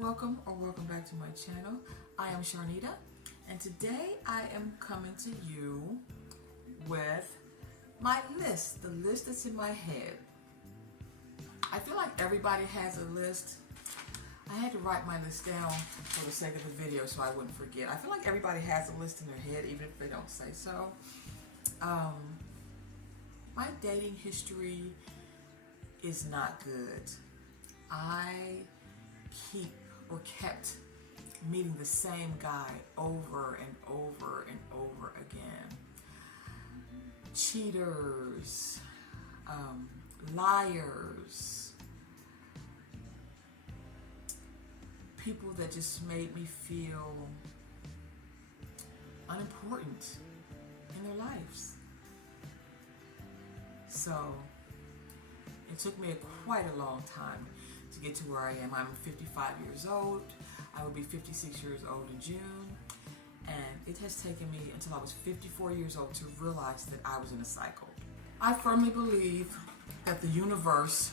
Welcome back to my channel. I am Charnita, and today I am coming to you with my list, the list that's in my head. I feel like everybody has a list. I had to write my list down for the sake of the video so I wouldn't forget. I feel like everybody has a list in their head, even if they don't say so. My dating history is not good. I kept meeting the same guy over and over and over again. Cheaters, liars, people that just made me feel unimportant in their lives. So it took me quite a long time to get to where I am. I'm 55 years old. I will be 56 years old in June. And it has taken me until I was 54 years old to realize that I was in a cycle. I firmly believe that the universe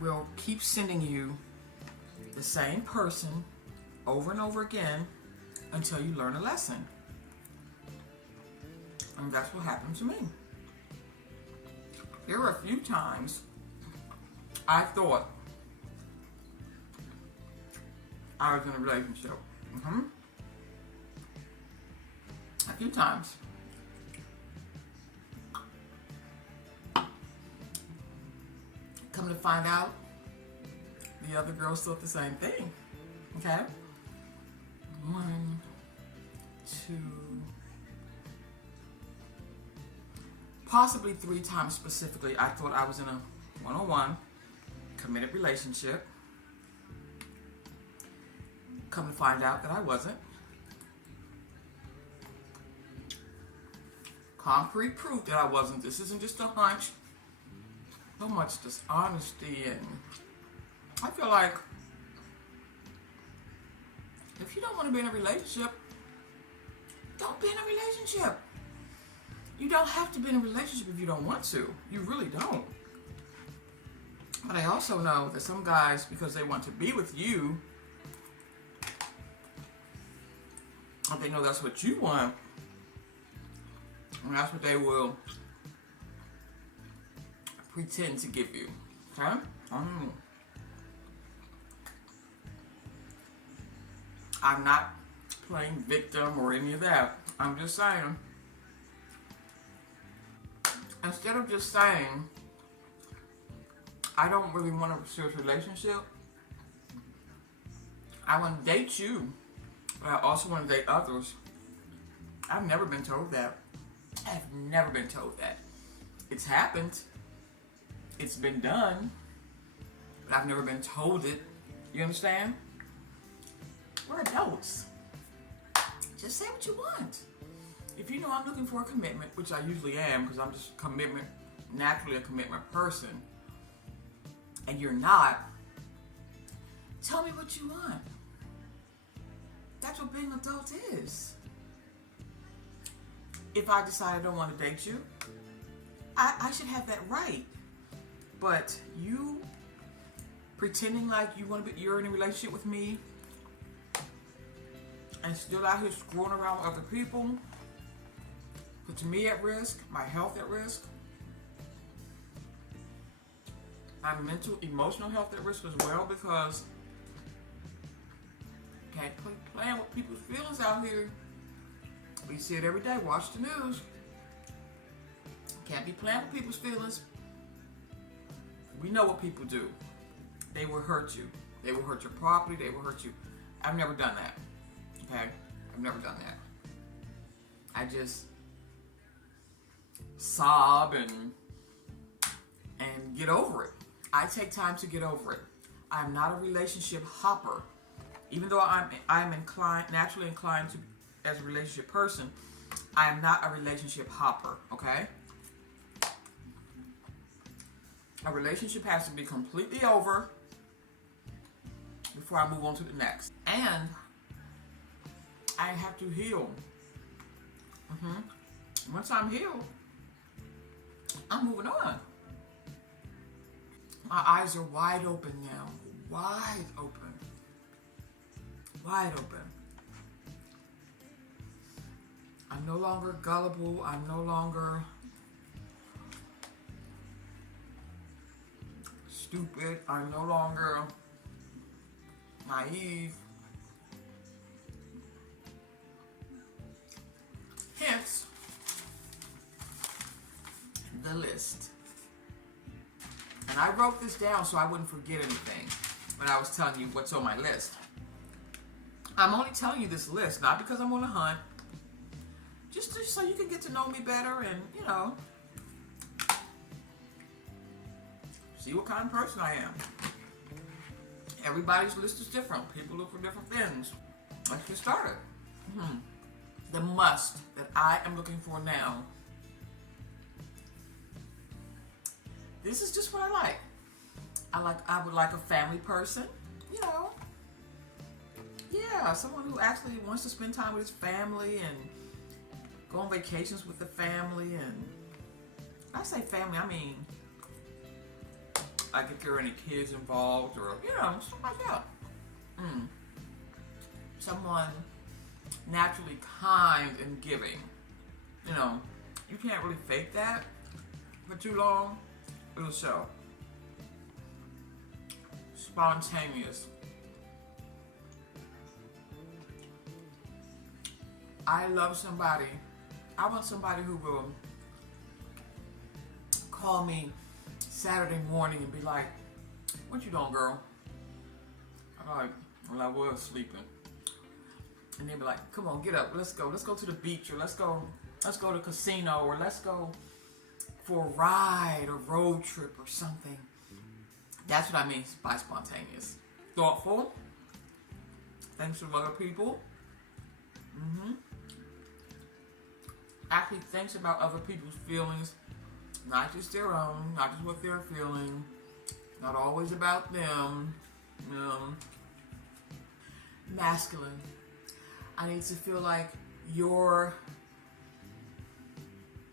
will keep sending you the same person over and over again until you learn a lesson. And that's what happened to me. There were a few times I thought I was in a relationship. A few times. Come to find out, the other girls thought the same thing. Okay? 1, 2, possibly 3 times specifically, I thought I was in a one-on-one committed relationship. Come to find out that I wasn't. Concrete proof that I wasn't. This isn't just a hunch. So much dishonesty, and I feel like if you don't want to be in a relationship, don't be in a relationship. You don't have to be in a relationship if you don't want to. You really don't. But I also know that some guys, because they want to be with you, and they know that's what you want, and that's what they will pretend to give you. Okay? I'm not playing victim or any of that. I'm just saying, instead of just saying, I don't really want a serious relationship, I want to date you, but I also want to date others. I've never been told that. I've never been told that. It's happened. It's been done. But I've never been told it. You understand? We're adults. Just say what you want. If you know I'm looking for a commitment, which I usually am, because I'm just naturally a commitment person, and you're not, tell me what you want. That's what being an adult is. If I decide I don't want to date you, I should have that right. But you pretending like you're in a relationship with me and still out here screwing around with other people, puts me at risk, my health at risk, my mental, emotional health at risk as well, because you can't be playing with people's feelings out here. We see it every day. Watch the news. Can't be playing with people's feelings. We know what people do. They will hurt you. They will hurt your property. They will hurt you. I've never done that. Okay? I've never done that. I just sob and get over it. I take time to get over it. I'm not a relationship hopper. Even though I'm naturally inclined to as a relationship person, I am not a relationship hopper, okay? A relationship has to be completely over before I move on to the next. And I have to heal. Once I'm healed, I'm moving on. My eyes are wide open now. Wide open. wide open. I'm no longer gullible. I'm no longer stupid. I'm no longer naive. Hence, the list. And I wrote this down so I wouldn't forget anything when I was telling you what's on my list. I'm only telling you this list, not because I'm on a hunt, just so you can get to know me better and, you know, see what kind of person I am. Everybody's list is different. People look for different things. Let's get started. The must that I am looking for now. This is just what I like. I would like a family person, you know. Yeah, someone who actually wants to spend time with his family and go on vacations with the family. And I say family, I mean like if there are any kids involved or, you know, stuff like that. Someone naturally kind and giving. You know, you can't really fake that for too long. It'll show. Spontaneous. I love somebody. I want somebody who will call me Saturday morning and be like, "What you doing, girl?" I'm like, "Well, I was sleeping." And they'd be like, "Come on, get up. Let's go. Let's go to the beach, or let's go to the casino, or let's go for a ride or road trip or something." That's what I mean by spontaneous. Thoughtful. Thinks of other people. Actually thinks about other people's feelings, not just their own, not just what they're feeling, not always about them. Masculine. I need to feel like you're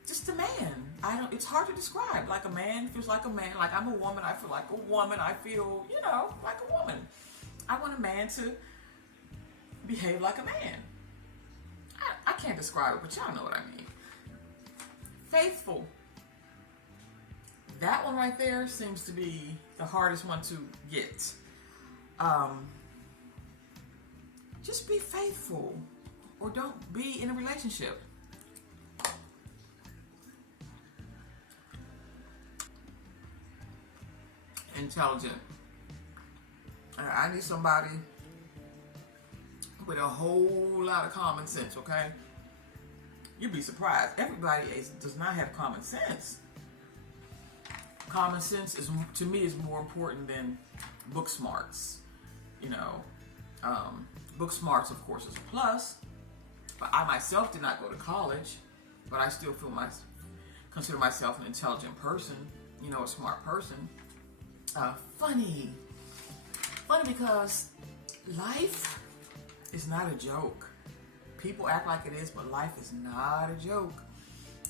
just a man. It's hard to describe. Like a man feels like a man. Like I'm a woman, I feel like a woman. I feel, you know, like a woman. I want a man to behave like a man. I can't describe it, but y'all know what I mean. Faithful. That one right there seems to be the hardest one to get. Just be faithful, or don't be in a relationship. Intelligent. I need somebody with a whole lot of common sense, okay? You'd be surprised. Everybody does not have common sense. Common sense is, to me, is more important than book smarts. You know, book smarts, of course, is a plus. But I myself did not go to college, but I still consider myself an intelligent person. You know, a smart person. Funny because life is not a joke. People act like it is, but life is not a joke.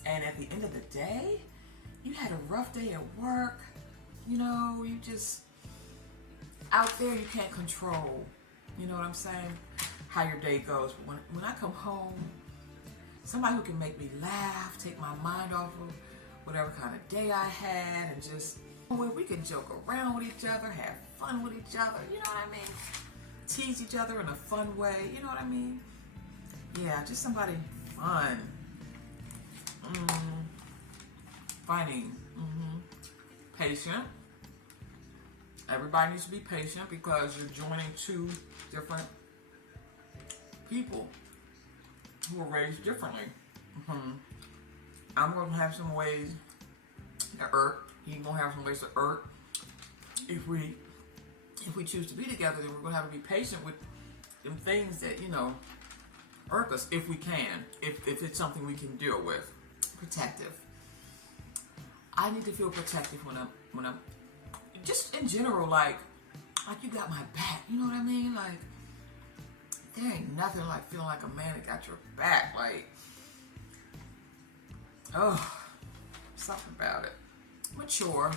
And at the end of the day, you had a rough day at work. You know, you just out there, you can't control. You know what I'm saying? How your day goes. But when I come home, somebody who can make me laugh, take my mind off of whatever kind of day I had, and just where we can joke around with each other, have fun with each other. You know what I mean? Tease each other in a fun way. You know what I mean? Yeah, just somebody fun. Funny. Patient. Everybody needs to be patient because you're joining two different people who are raised differently. I'm going to have some ways to irk. He's going to have some ways to irk. If we choose to be together, then we're going to have to be patient with them things that, you know, irk us if we can, if it's something we can deal with. Protective. I need to feel protective when I'm just in general, like you got my back. You know what I mean? Like there ain't nothing like feeling like a man that got your back. Like, oh, something about it. Mature.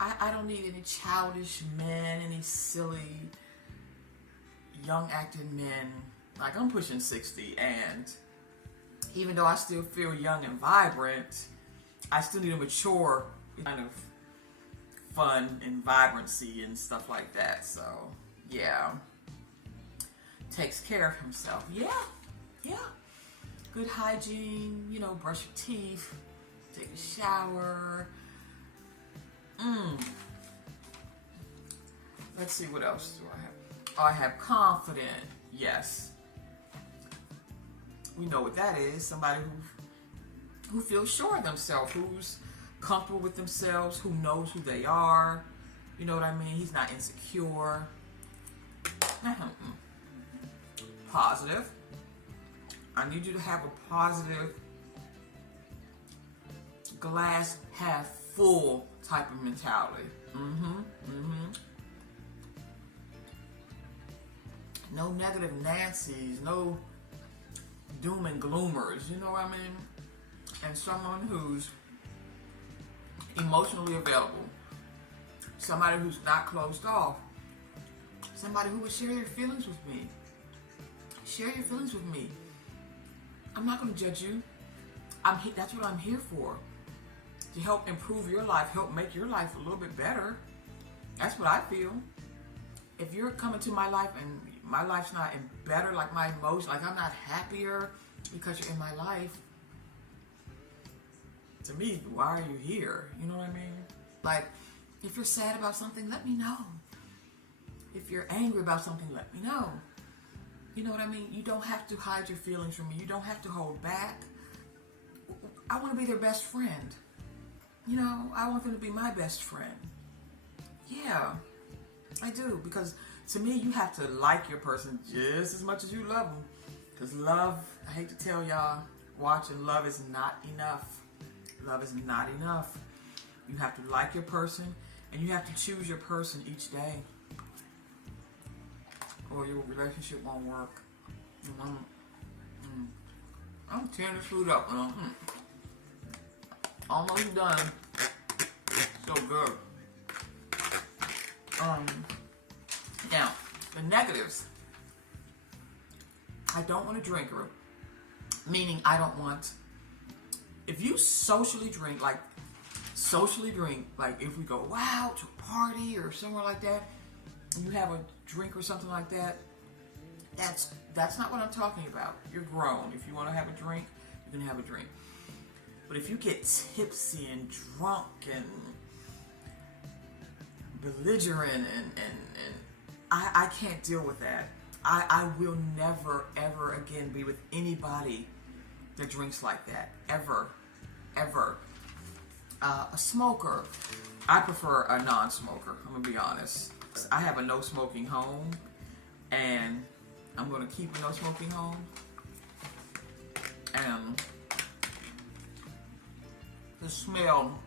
I don't need any childish men, any silly young acting men. Like, I'm pushing 60, and even though I still feel young and vibrant, I still need a mature kind of fun and vibrancy and stuff like that. So, yeah. Takes care of himself. Yeah. Good hygiene, you know, brush your teeth, take a shower. Let's see, what else do I have? Oh, I have confident. Yes. We know what that is. Somebody who feels sure of themselves, who's comfortable with themselves, who knows who they are. You know what I mean? He's not insecure. Positive. I need you to have a positive, glass half full type of mentality. No negative Nancy's, no doom and gloomers, you know what I mean? And someone who's emotionally available, somebody who's not closed off, somebody who will share your feelings with me. Share your feelings with me. I'm not going to judge you. That's what I'm here for. To help improve your life, help make your life a little bit better. That's what I feel. If you're coming to my life and my life's not better, like my emotions, like I'm not happier because you're in my life, to me, why are you here? You know what I mean? Like, if you're sad about something, let me know. If you're angry about something, let me know. You know what I mean? You don't have to hide your feelings from me. You don't have to hold back. I want to be their best friend. You know, I want them to be my best friend. Yeah, I do. Because to me, you have to like your person just as much as you love them. Because love, I hate to tell y'all, watching, love is not enough. Love is not enough. You have to like your person, and you have to choose your person each day, or your relationship won't work. I'm tearing this food up. Almost done. So good. Now, the negatives. I don't want a drinker. Meaning, I don't want. If you socially drink, like if we go out to a party or somewhere like that, and you have a drink or something like that, that's not what I'm talking about. You're grown. If you want to have a drink, you can have a drink. But if you get tipsy and drunk and belligerent and I can't deal with that. I will never, ever again be with anybody that drinks like that. Ever. A smoker. I prefer a non-smoker. I'm going to be honest. I have a no-smoking home, and I'm going to keep a no-smoking home. And the smell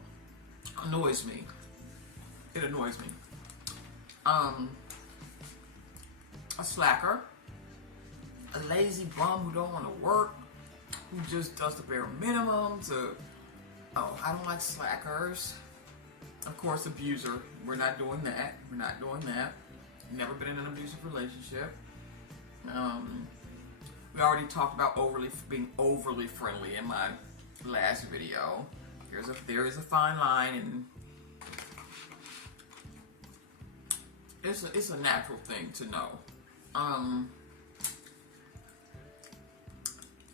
annoys me. It annoys me. A slacker, a lazy bum who don't want to work, who just does the bare minimum I don't like slackers. Of course, abuser. We're not doing that. Never been in an abusive relationship. We already talked about being overly friendly in my last video. There is a fine line, and it's a natural thing to know.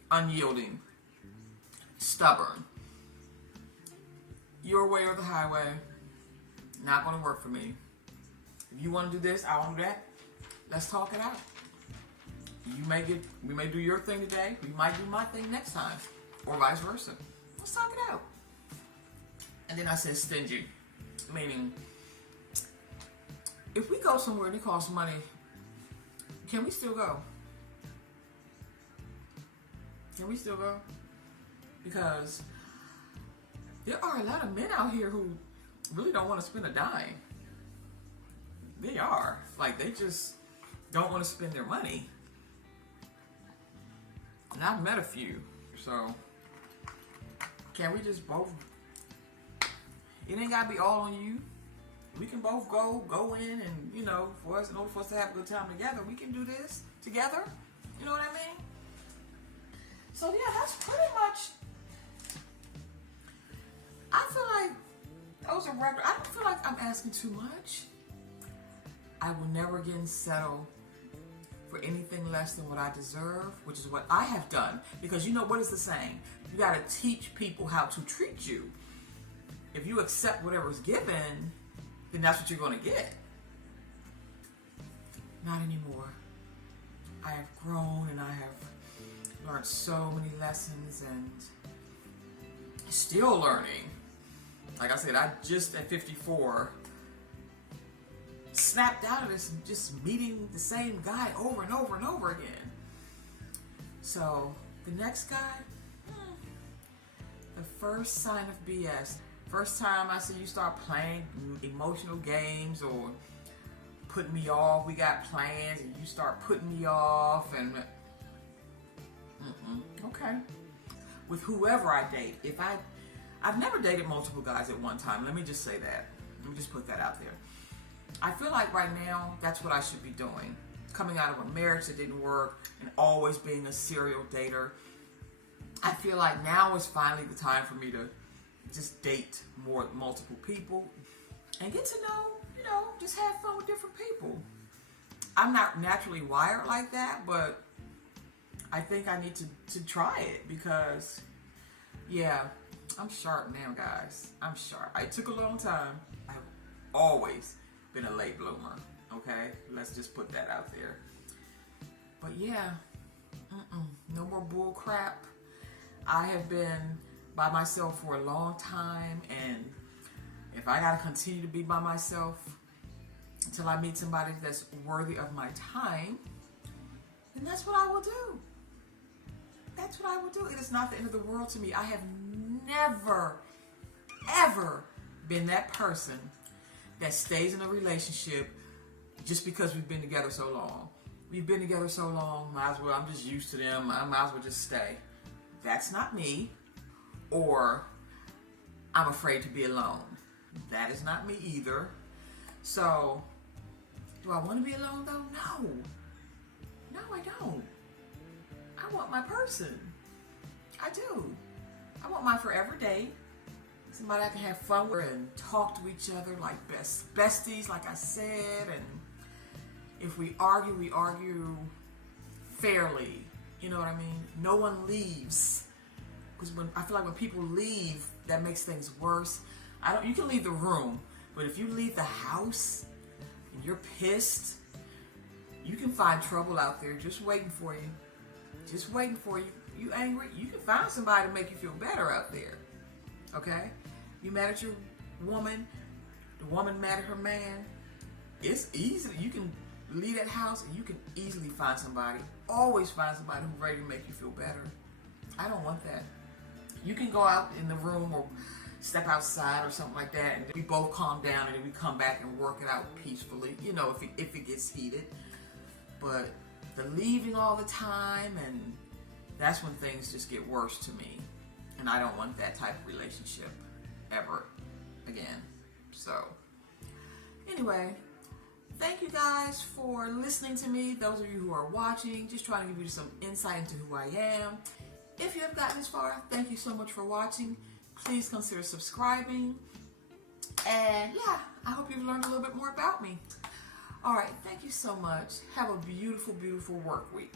Unyielding, stubborn. Your way or the highway. Not going to work for me. If you want to do this, I want to do that. Let's talk it out. We may do your thing today. We might do my thing next time, or vice versa. Let's talk it out. And then I said stingy, meaning if we go somewhere and it costs money, can we still go? Because there are a lot of men out here who really don't want to spend a dime. They are. Like, they just don't want to spend their money. And I've met a few. So, can we just both? It ain't got to be all on you. We can both go in and, you know, in order for us to have a good time together, we can do this together. You know what I mean? So yeah, that's pretty much, I feel like those are record. I don't feel like I'm asking too much. I will never again settle for anything less than what I deserve, which is what I have done. Because you know, what is the saying? You got to teach people how to treat you. If you accept whatever's given, then that's what you're going to get. Not anymore. I have grown and I have learned so many lessons and still learning. Like I said, I just at 54 snapped out of this and just meeting the same guy over and over and over again. So the next guy, the first sign of BS. First time I see you start playing emotional games or putting me off, we got plans and you start putting me off and okay. With whoever I date, I've never dated multiple guys at one time. Let me just say that. Let me just put that out there. I feel like right now, that's what I should be doing. Coming out of a marriage that didn't work and always being a serial dater. I feel like now is finally the time for me to just date multiple people and get to know, you know, just have fun with different people. I'm not naturally wired like that, but I think I need to try it because, yeah, I'm sharp now, guys. I'm sharp. It took a long time. I've always been a late bloomer, okay? Let's just put that out there. But yeah, no more bull crap. I have been by myself for a long time, and if I gotta continue to be by myself until I meet somebody that's worthy of my time, then that's what I will do. That's what I will do. It is not the end of the world to me. I have never, ever been that person that stays in a relationship just because we've been together so long. We've been together so long, might as well, I'm just used to them, I might as well just stay. That's not me. Or I'm afraid to be alone. That is not me either. So, do I want to be alone though? No. No, I don't. I want my person. I do. I want my forever date. Somebody I can have fun with and talk to each other like besties, like I said. And if we argue fairly. You know what I mean? No one leaves. Because I feel like when people leave, that makes things worse. You can leave the room, but if you leave the house and you're pissed, you can find trouble out there just waiting for you. Just waiting for you. You angry? You can find somebody to make you feel better out there. Okay? You mad at your woman, the woman mad at her man. It's easy. You can leave that house and you can easily find somebody. Always find somebody who's ready to make you feel better. I don't want that. You can go out in the room or step outside or something like that and we both calm down and then we come back and work it out peacefully, you know, if it gets heated. But the leaving all the time, and that's when things just get worse to me. And I don't want that type of relationship ever again. So, anyway, thank you guys for listening to me. Those of you who are watching, just trying to give you some insight into who I am. If you have gotten this far, thank you so much for watching. Please consider subscribing. And yeah, I hope you've learned a little bit more about me. All right, thank you so much. Have a beautiful, beautiful work week.